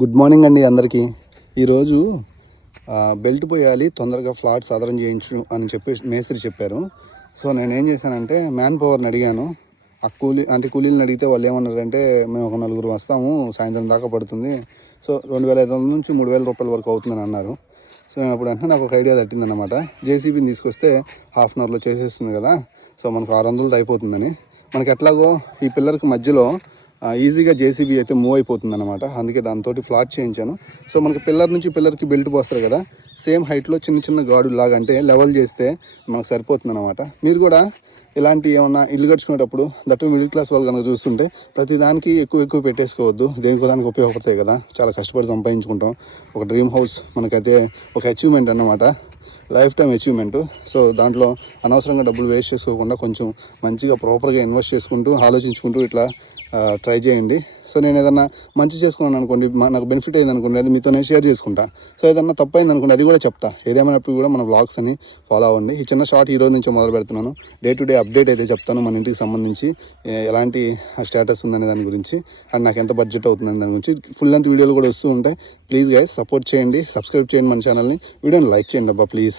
Good morning అండి అందరికీ. ఈరోజు బెల్ట్ పోయాలి, తొందరగా ఫ్లాట్ సాధారణ చేయించు అని చెప్పి మేస్త్రి చెప్పారు. సో నేను ఏం చేశానంటే మ్యాన్ పవర్ని అడిగాను. ఆ కూలీలను అడిగితే వాళ్ళు ఏమన్నారంటే, మేము ఒక 4 వస్తాము, సాయంత్రం దాకా పడుతుంది, సో 2500 నుంచి 3000 రూపాయల వరకు అవుతుందని అన్నారు. సో నేను అప్పుడు అంటే నాకు ఒక ఐడియా తట్టిందన్నమాట. జేసీబీని తీసుకొస్తే హాఫ్ అన్ అవర్లో చేసేస్తుంది కదా, సో మనకు 600 అయిపోతుందని. మనకి ఎట్లాగో ఈ పిల్లర్కి మధ్యలో ఈజీగా జేసీబీ అయితే మూవ్ అయిపోతుంది అనమాట. అందుకే దాంతో ఫ్లాట్ చేయించాను. సో మనకి పిల్లర్ నుంచి పిల్లర్కి బెల్ట్ పోస్తారు కదా, సేమ్ హైట్లో చిన్న చిన్న గాడు లాగా అంటే లెవెల్ చేస్తే మనకు సరిపోతుంది అనమాట. మీరు కూడా ఇలాంటి ఏమన్నా ఇల్లు కట్టుకునేటప్పుడు దట్టు మిడిల్ క్లాస్ వాళ్ళు కనుక చూస్తుంటే ప్రతి దానికి ఎక్కువ పెట్టేసుకోవద్దు. దేనికో దానికి ఉపయోగపడతాయి కదా, చాలా కష్టపడి సంపాదించుకుంటాం. ఒక డ్రీమ్ హౌస్ మనకైతే ఒక అచీవ్మెంట్ అన్నమాట, లైఫ్ టైం అచీవ్మెంట్. సో దాంట్లో అనవసరంగా డబ్బులు వేస్ట్ చేసుకోకుండా కొంచెం మంచిగా ప్రాపర్గా ఇన్వెస్ట్ చేసుకుంటూ ఆలోచించుకుంటూ ఇట్లా ట్రై చేయండి. సో నేను ఏదన్నా మంచి చేసుకున్నాను అనుకోండి, నాకు బెనిఫిట్ అయింది అనుకోండి, అది మీతో నేను షేర్ చేసుకుంటా. సో ఏదన్నా తప్పు అయింది అనుకోండి, అది కూడా చెప్తా. ఏదేమైనప్పుడు కూడా మన వ్లాగ్స్ అని ఫాలో అవ్వండి. ఈ చిన్న షార్ట్ ఈ రోజు నుంచి మొదలు పెడుతున్నాను. డే టు డే అప్డేట్ అయితే చెప్తాను, మన ఇంటికి సంబంధించి ఎలాంటి స్టేటస్ ఉందనే దాని గురించి, అండ్ నాకు ఎంత బడ్జెట్ అవుతుందనే దాని గురించి ఫుల్ లెంత్ వీడియోలు కూడా వస్తూ ఉంటాయి. ప్లీజ్ గైస్ సపోర్ట్ చేయండి, సబ్స్క్రైబ్ చేయండి మన ఛానల్ని, వీడియోని లైక్ చేయండి అబ్బా ప్లీజ్.